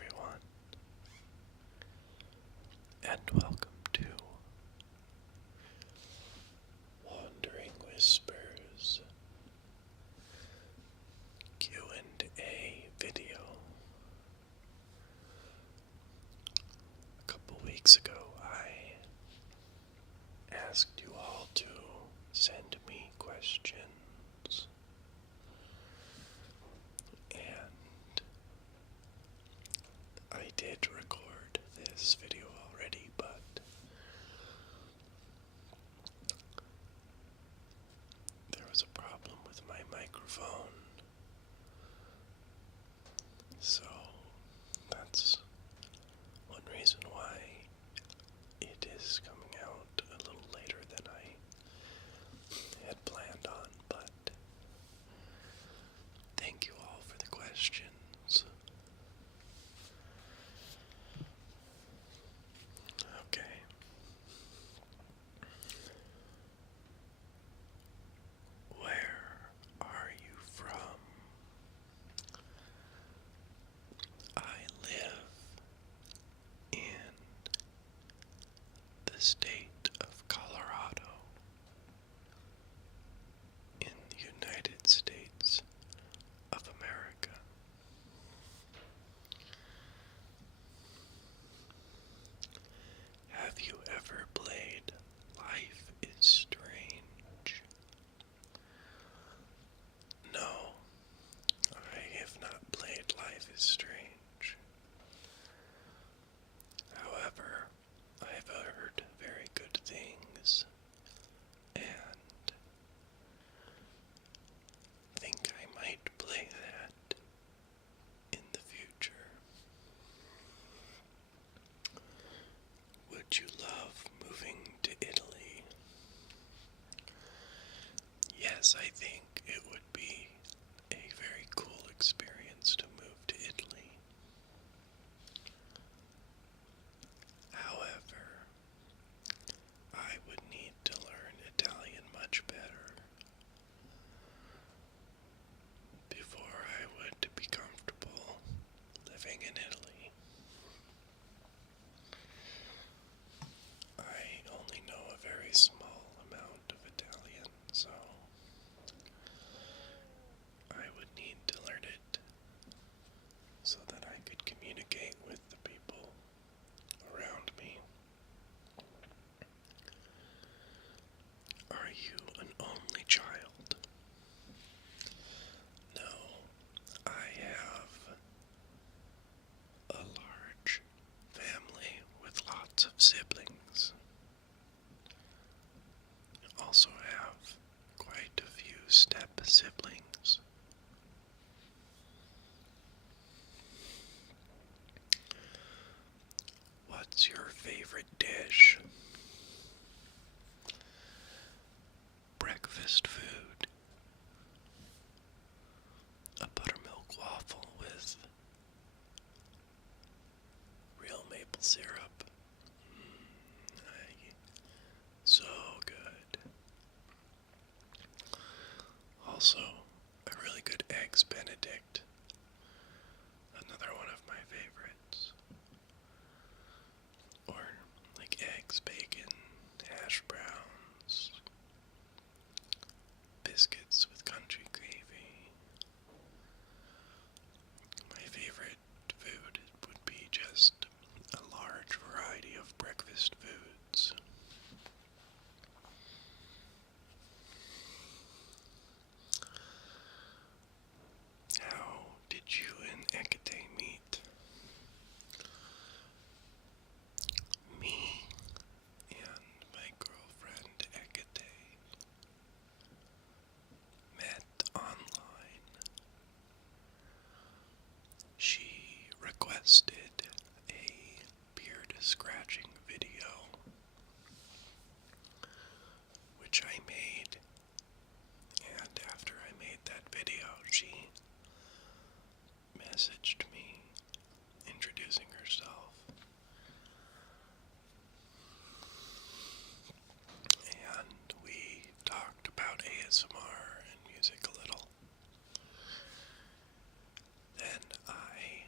everyone, and welcome to Wandering Whispers Q&A video. A couple weeks ago, I asked you all to send me questions, and I did record this video already, but there was a problem with my microphone, so that's one reason why it is coming out a little later than I had planned on, but thank you all for the questions. Okay. Where are you from? I live in the state of Colorado in the United States of America. Have you ever played Life is Strange? No, I have not played Life is Strange. However, I have heard very good things, and think I might play that in the future. Would you love moving to Italy? Yes, I think it would be a very cool experience to move to Italy. However, I would need to learn Italian much better before I would be comfortable living in Italy. I only know a very small amount of Italian, so I would need to learn it so that I could communicate with the people around me. Are you an only child? No, I have a large family with lots of siblings. Also have quite a few step siblings. What's your favorite dish? Breakfast food. A buttermilk waffle with real maple syrup. So good. Also, a really good Eggs Benedict. Another one of my favorites. Or like eggs, bacon, hash browns, biscuits with country gravy. My favorite food would be just a large variety of breakfast foods. How did you and Ekate meet? Me and my girlfriend Ekate met online. She requested a beard scratching video, which I made, and after I made that video, she messaged me introducing herself, and we talked about ASMR and music a little. Then I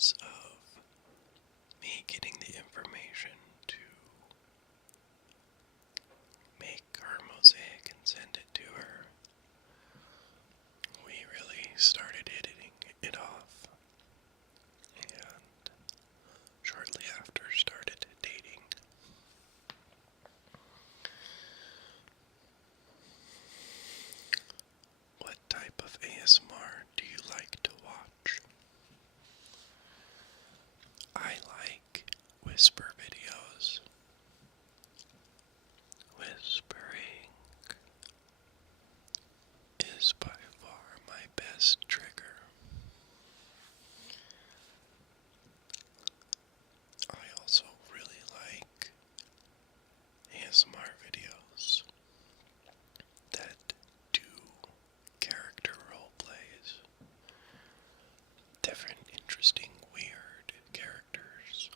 process of me getting the information to make our mosaic and send it to her, we really started hitting it off, and shortly after started dating. What type of ASMR do you like to watch? I like whisper videos. Whispering is by far my best trigger. I also really like ASMR videos that do character role plays. Different, interesting, weird characters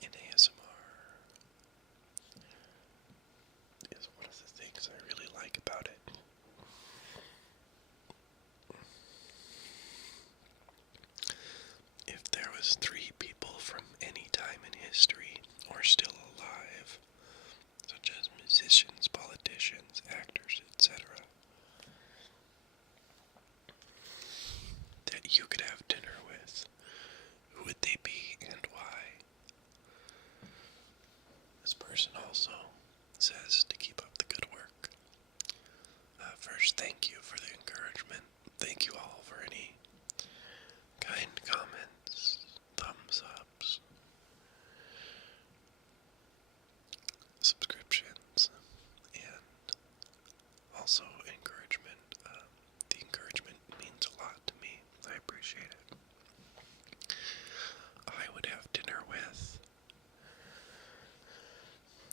in ASMR is one of the things I really like about it. If there was 3 people from any time in history, or still alive, such as musicians, politicians, actors, etc., that you could have dinner with, who would they be and why? This person also says to keep up the good work. First, thank you for the encouragement. Thank you all for any kind comments, thumbs ups, subscriptions, and also encouragement. The encouragement means a lot to me. I appreciate it. I would have dinner with,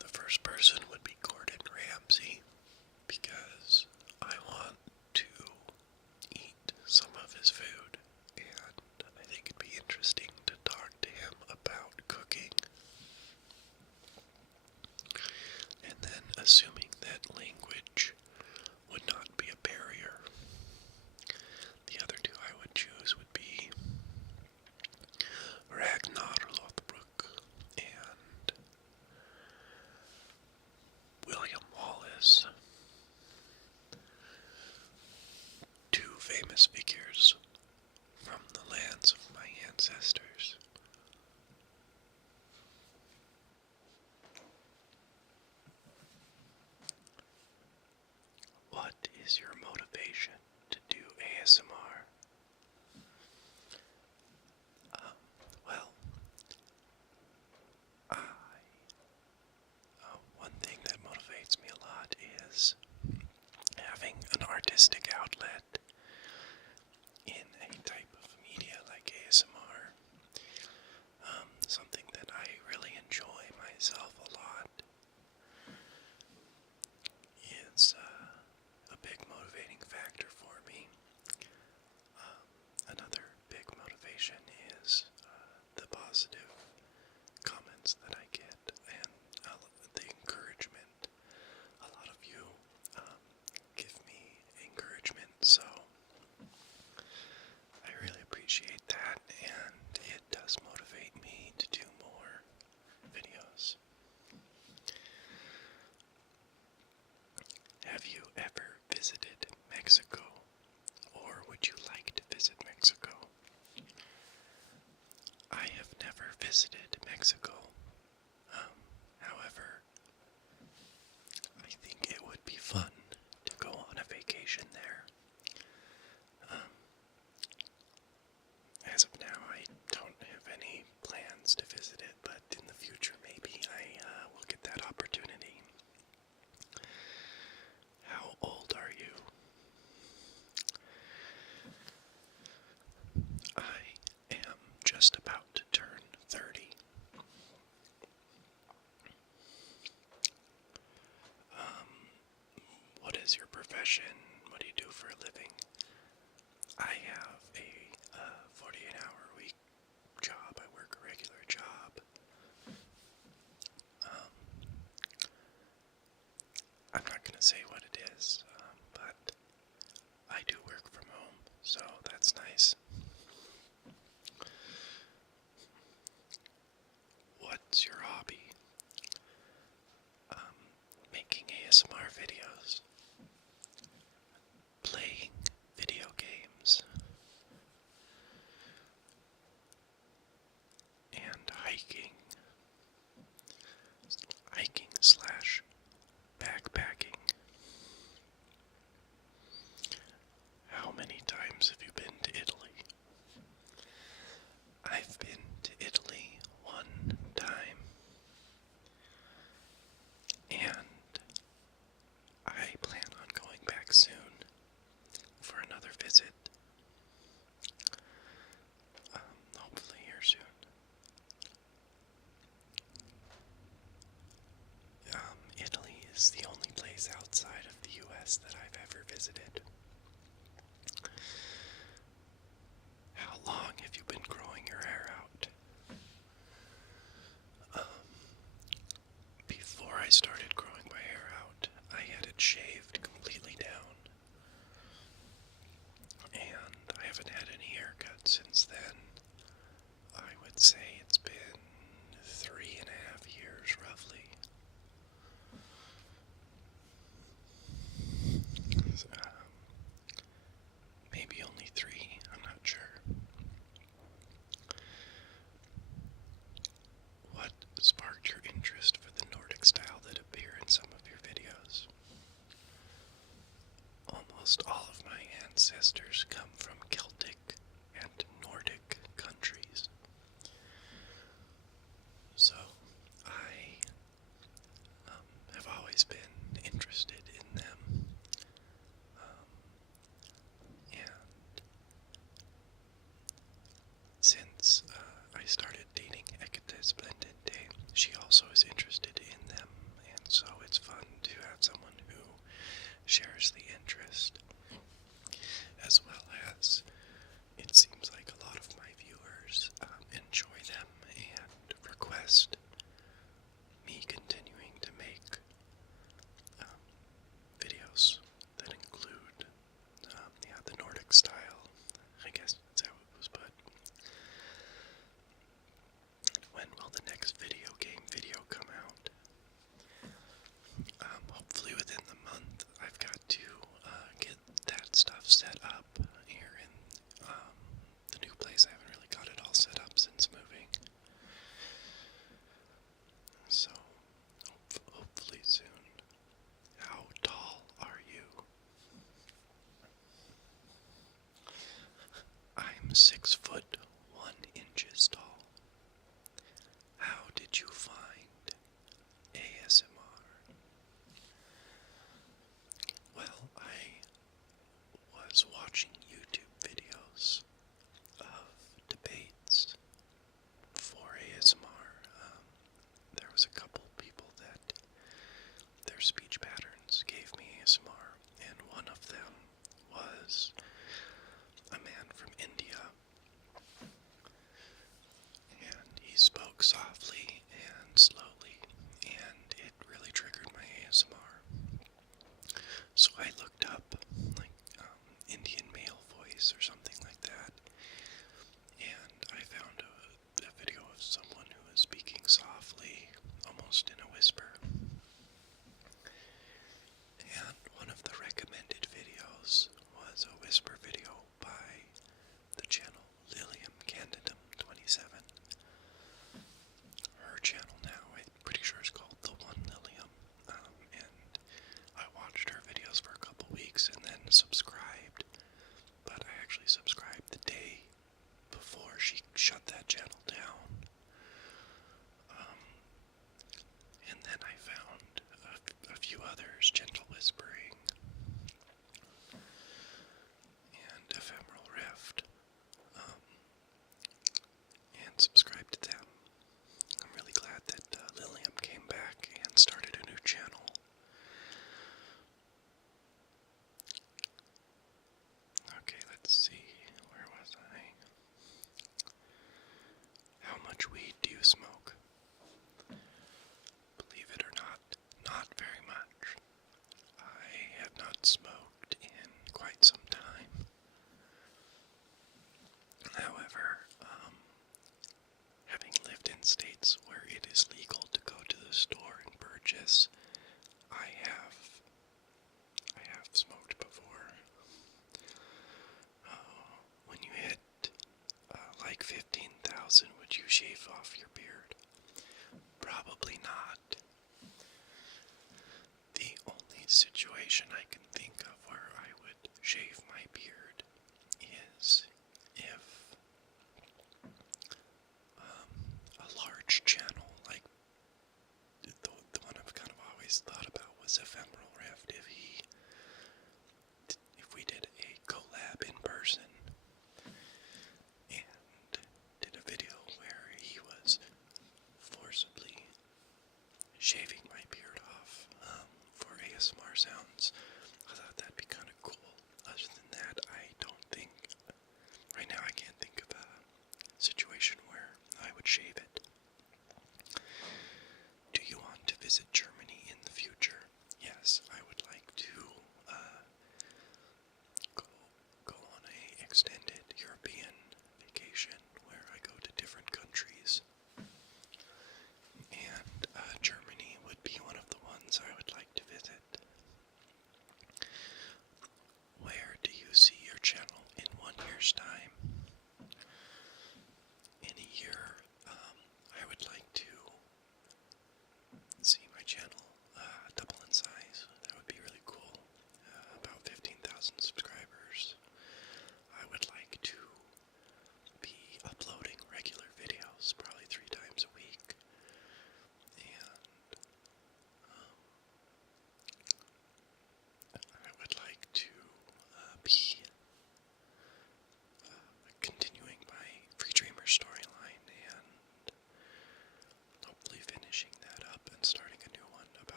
the first person would be Gordon Ramsay, because I want to eat some of his food, and I think it'd be interesting to talk to him about cooking. And then, assuming that language would not be a barrier, the other 2 I would choose would be Ragnar Lothbrok and William Wallace. 2 famous figures from the lands of my ancestors. What is your motivation to do ASMR? Well, one thing that motivates me a lot is having an artistic outlet in a type of media like ASMR. Something that I really enjoy myself a lot. It's a big motivating factor for me. Another big motivation is the positive comments that I get and the encouragement. A lot of you give me encouragement, so I really appreciate that, and it does motivate me to do more videos. Have you ever visited Mexico, or would you like to visit Mexico? I have never visited Mexico. However, I think it would be fun to go on a vacation there. As of now, I don't have any plans to visit it, but in the future maybe I will get that opportunity. How old are you? I am just about to turn 30. What is your profession? What do you do for a living? I have a 48-hour week job. I work a regular job. I'm not going to say what it is, but I do work from home, so that's nice. come from Celtic and Nordic countries. So I have always been interested in them. And since I started dating Ekate Splendente, she also is interested in them, and so it's fun to have someone who shares the interest, as well as it seems like a lot of my viewers enjoy them and request me continuing to make videos that include the Nordic style. I guess that's how it was put. When will the next video game video come out? Hopefully within the month. I've got to get that stuff set up here in the new place. I haven't really got it all set up since moving. So, hopefully soon. How tall are you? I'm 6'1" tall. How did you find ASMR? Well, I was watching YouTube videos of debates for ASMR. There was a couple people that their speech patterns gave me ASMR, and one of them was a man from India, and he spoke softly and slowly, and it really triggered my ASMR. So I looked up, like, Indian male voice or something like that, and I found a video of someone who was speaking softly, almost in a whisper. And one of the recommended videos was a whisper video by the channel Lilium Candidum 27. Her channel now, I'm pretty sure it's called The One Lilium, and I watched her videos for a couple weeks and then subscribed, but I actually subscribed the day before she shut that channel down. And then I found a few others, Gentle Whispering and Ephemeral Rift, and subscribed to them. I'm really glad that Lilium came back and started a new channel. Okay, let's see, where was I? How much weed do you smoke? Believe it or not very much. I have not smoked in quite some time. However, having lived in states where it is legal to go to the store and purchase, I have smoked before. When you hit like 15,000, would you shave off your beard? Probably not. The only situation I can think of where I would shave my beard is if a large channel, like the one I've kind of always thought about was Ephemeral Rift, if we did a collab in person and did a video where he was forcibly shaving my beard off for ASMR sounds, I thought that'd be kind of cool. Other than that,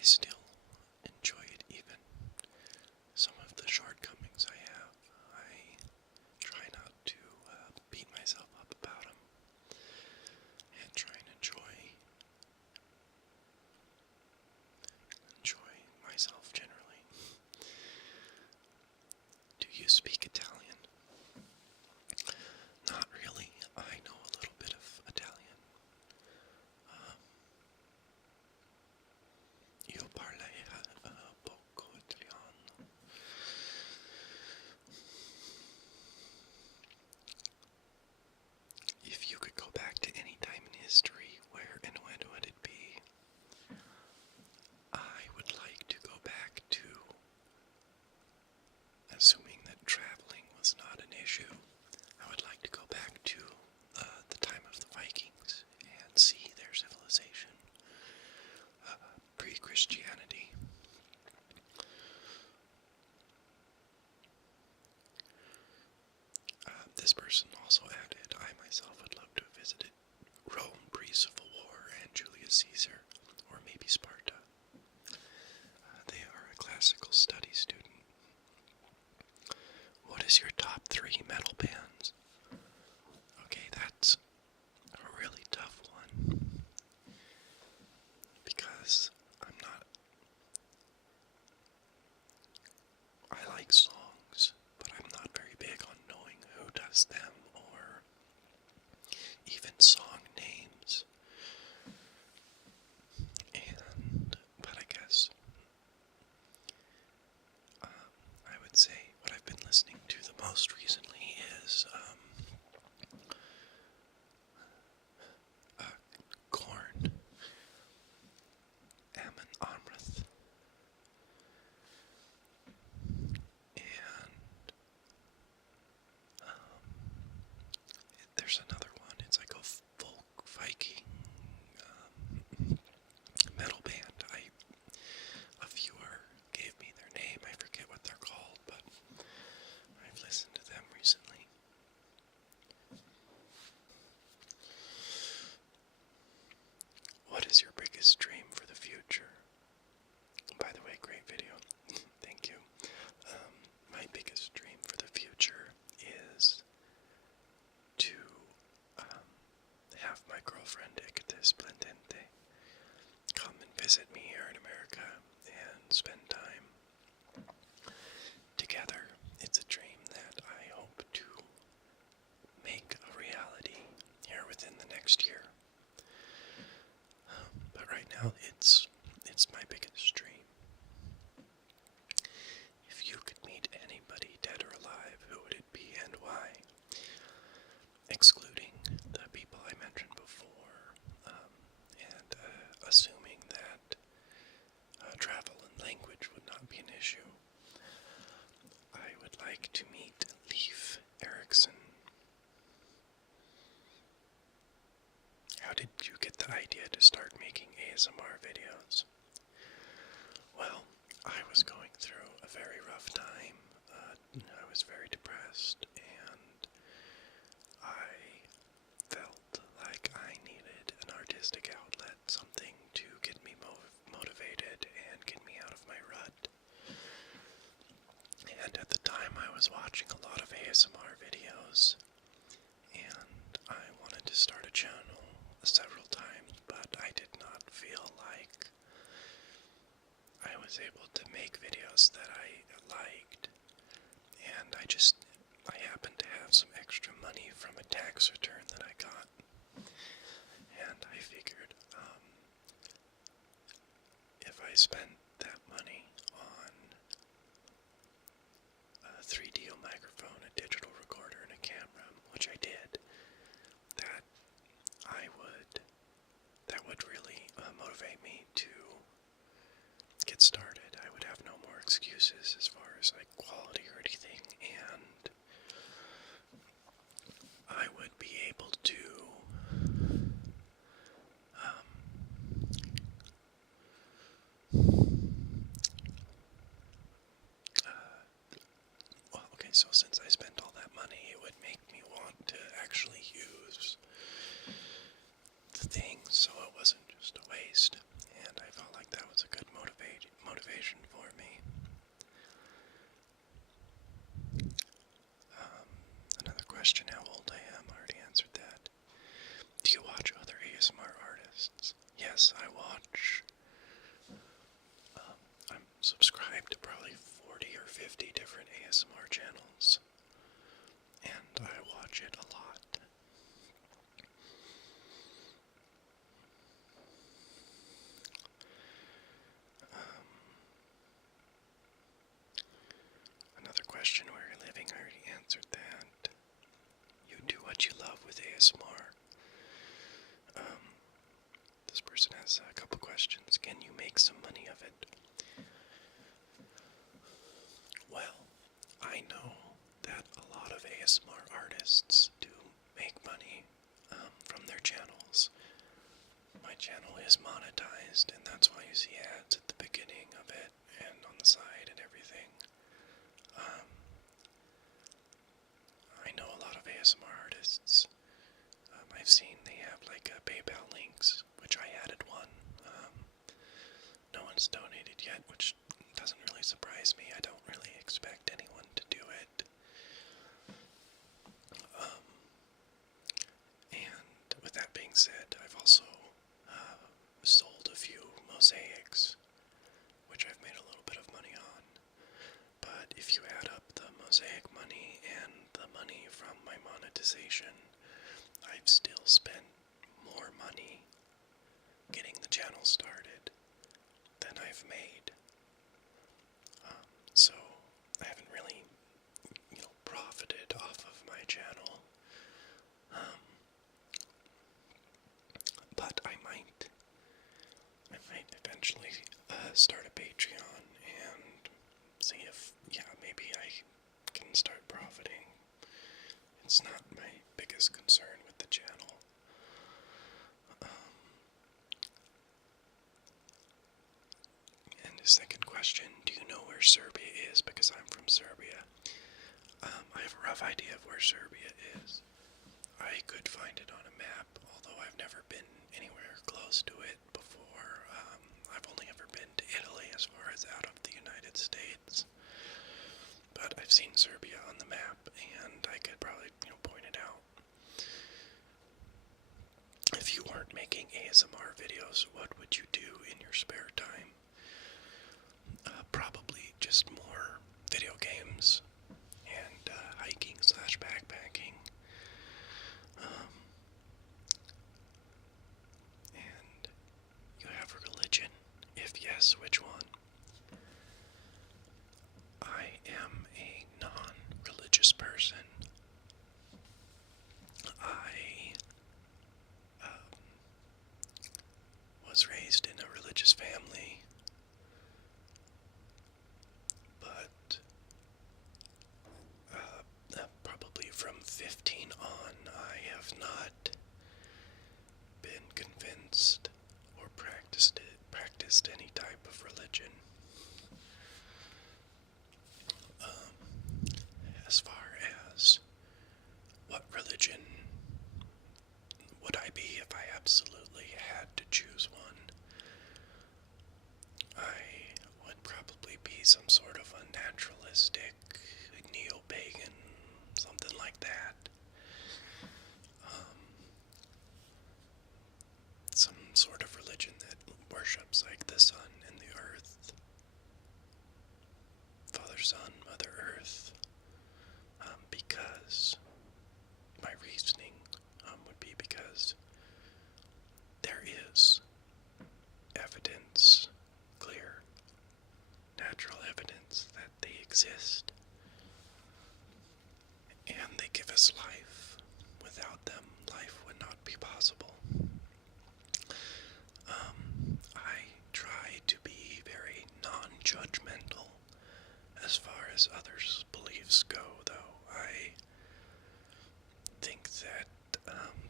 I still enjoy it even. Some of the shortcomings I have, I try not to beat myself up about them and try and enjoy myself generally. Do you speak Italian? Not really. I know a little bit of Italian. Io parlo poco italiano. If you could go back to any time in history, where and when would it be? I would like to go back to, assuming that traveling was not an issue, I would like to go back to the time of the Vikings and see their civilization, pre-Christianity. This person also added, I myself would love to have visited Rome pre-Civil War and Julius Caesar, or maybe Sparta. They are a classical studies student. What is your top 3 metal bands? Okay, that's a really tough one, because I like songs, but I'm not very big on knowing who does them or even song names. But I guess I would say what I've been listening to the most recently is Korn, Amon Amrith, and there's another one. It's like a folk Viking metal band. A viewer gave me their name. I forget what they're called, but I've listened to them recently. What is your biggest dream for the future? By the way, great video. Thank you. My biggest dream for the future is to have my girlfriend Ekate Splendente come and visit me here in America and spend time together. It's a dream that I hope to make a reality here within the next year. But right now, it's my biggest dream. If you could meet anybody, dead or alive, who would it be and why? Excluding the people I mentioned before, and assuming that travel and language would not be an issue, I would like to meet Leif Erikson. How did you get the idea to start making ASMR videos? Well, I was going through a very rough time. I was very depressed, and I felt like I needed an artistic outlet, something to get me motivated and get me out of my rut. And at the time, I was watching a lot of ASMR videos, and I wanted to start a channel several times, but I did not feel like I was able to make videos that I liked. And I happened to have some extra money from a tax return that I got, and I figured if I spent that money on a 3D microphone, a digital recorder, and a camera, which I did, that would really motivate me to get started. I would have no more excuses as far as like quality or anything, and I would be able to well, okay, so since I spent all that money, it would make me want to actually use the thing, so it wasn't just a waste, and I felt like that was a good motivation. watch. I'm subscribed to probably 40 or 50 different ASMR channels, and I watch it a lot. Another question, where you're living, I already answered that. You do what you love with ASMR. This person has a couple questions. Can you make some money of it? Well, I know that a lot of ASMR artists do make money from their channels. My channel is monetized, and that's why you see ads at the beginning of it and on the side and everything. I know a lot of ASMR artists. I've seen they have like PayPal links, which I added one. No one's donated yet, which doesn't really surprise me. I don't really expect anyone to do it. And with that being said, I've also sold a few mosaics, which I've made a little bit of money on. But if you add up the mosaic money and the money from my monetization, I've still spent more money getting the channel started than I've made. So I haven't really, profited off of my channel. But I might eventually start a Patreon and see if, maybe I can start profiting. It's not my biggest concern with the channel. And the second question, do you know where Serbia is? Because I'm from Serbia. I have a rough idea of where Serbia is. I could find it on a map, although I've never been anywhere close to it before. I've only ever been to Italy as far as out of the United States. But I've seen Serbia on the map, and I could probably, point it out. If you weren't making ASMR videos, what would you do in your spare time? Probably just more video games and hiking/backpacking. And you have a religion? If yes, which one? I am a non-religious person. I was raised in a religious family, but probably from 15 on, I have not been convinced or practiced any type of religion. As far as what religion would I be if I absolutely had to choose one, I would probably be some sort of a naturalistic, neo-pagan, something like that. Some sort of religion that worships like the sun and the earth, Father Sun, Mother Earth, because my reasoning would be because there is evidence, clear, natural evidence that they exist, and they give us life. Without them, life would not be possible. I try to be very non-judgmental as far as others' beliefs go, though. I think that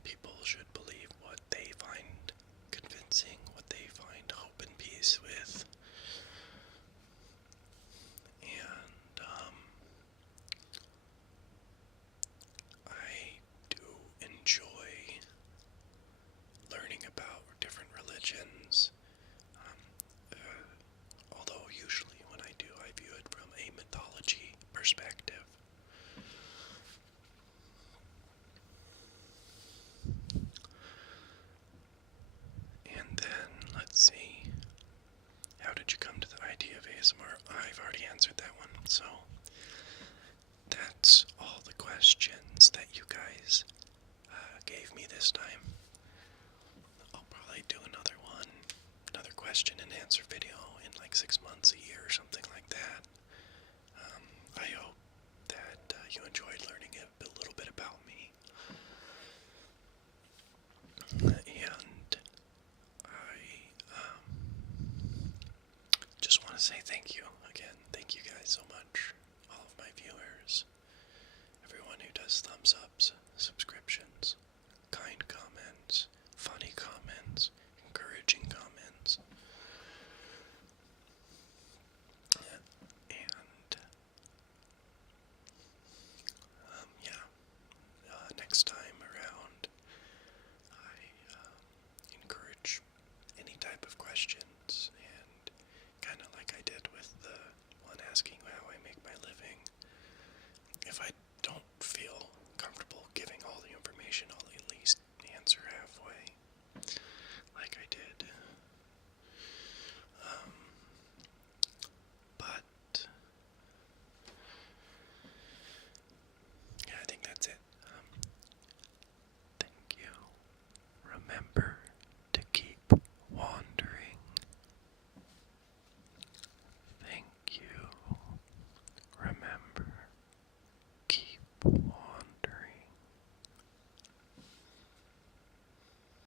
people should believe what they find convincing, what they find hope and peace with. And I do enjoy say thank you again. Thank you guys so much. All of my viewers. Everyone who does thumbs ups, subscriptions, kind comments, funny comments, encouraging comments.